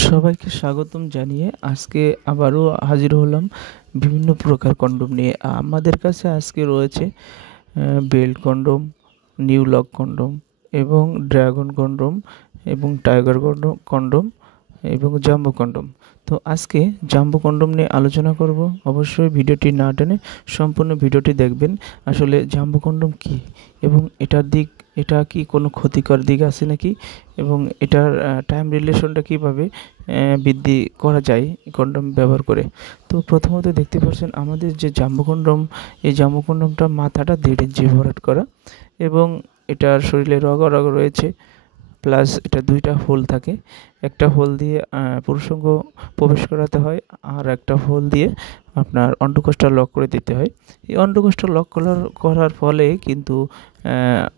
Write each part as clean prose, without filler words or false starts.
সবাইকে স্বাগতম জানিয়ে আজকে আবারও হাজির হলাম বিভিন্ন প্রকার কন্ডোম নিয়ে। আমাদের কাছে আজকে রয়েছে belt condom, new lock condom এবং ড্রাগন কন্ডোম এবং টাইগার কন্ডোম এবং জাম্বো কন্ডোম। তো আজকে জাম্বো কন্ডোম নিয়ে আলোচনা করব। অবশ্যই ভিডিওটি না টেনে সম্পূর্ণ ভিডিওটি দেখবেন। আসলে জাম্বো কন্ডোম কী এবং এটা কি কোনো ক্ষতিকর দিক আছে নাকি, এবং এটার টাইম রিলেশনটা কীভাবে বৃদ্ধি করা যায় কন্ডোম ব্যবহার করে। তো প্রথমত দেখতে পাচ্ছেন আমাদের যে জাম্বো কন্ডোম, এই জাম্বো কন্ডোমটা মাথাটা 1.5 ইঞ্চি ভরাট করা এবং এটার শরীরে রগ রয়েছে, প্লাস এটা 2টা হোল থাকে। একটা হোল দিয়ে পুরুষাঙ্গ প্রবেশ করাতে হয়, আর একটা হোল দিয়ে আপনার অন্ডকোষটা লক করে দিতে হয়। এই অন্ডকোষটা লক করার ফলে কিন্তু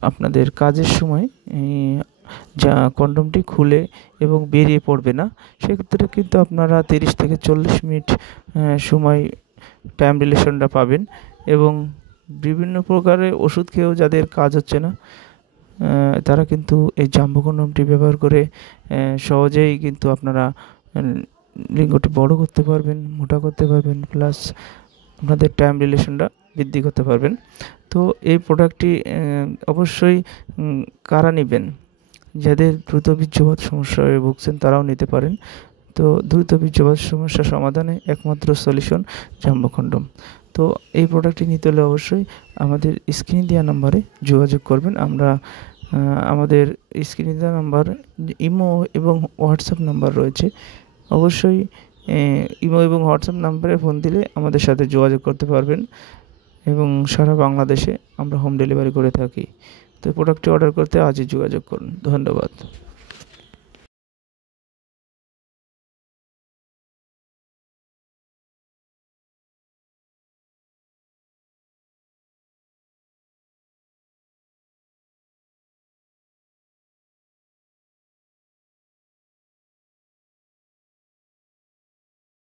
আপনাদের কাজের সময় যা কন্ডোমটি খুলে এবং বেরিয়ে পড়বে না। সেক্ষেত্রে কিন্তু আপনারা 30 থেকে 40 মিনিট সময় টাইম রিলেশনটা পাবেন। এবং বিভিন্ন প্রকারের ওষুধ খেয়েও যাদের কাজ হচ্ছে না, তারা কিন্তু এই জাম্বো কন্ডোমটি ব্যবহার করে সহজেই কিন্তু আপনারা লিঙ্গটি বড় করতে পারবেন, মোটা করতে পারবেন, প্লাস আপনাদের টাইম রিলেশনটা বৃদ্ধি করতে পারবেন। তো এই প্রোডাক্টটি অবশ্যই কারা নেবেন, যাদের দ্রুত বীর্যপাত সমস্যায় ভুগছেন তারাও নিতে পারেন। তো দ্রুত বীর্যপাত সমস্যা সমাধানে একমাত্র সলিউশন জাম্বো কন্ডোম। তো এই প্রোডাক্টটি নিতে হলে অবশ্যই আমাদের স্ক্রিনে দেওয়া নাম্বারে যোগাযোগ করবেন। আমাদের স্ক্রিনে দেওয়া নাম্বার ইমো এবং হোয়াটসঅ্যাপ নাম্বার রয়েছে। অবশ্যই ইমো এবং হোয়াটসঅ্যাপ নাম্বারে ফোন দিলে আমাদের সাথে যোগাযোগ করতে পারবেন এবং সারা বাংলাদেশে আমরা হোম ডেলিভারি করে থাকি। তো প্রোডাক্টটি অর্ডার করতে আজই যোগাযোগ করুন। ধন্যবাদ।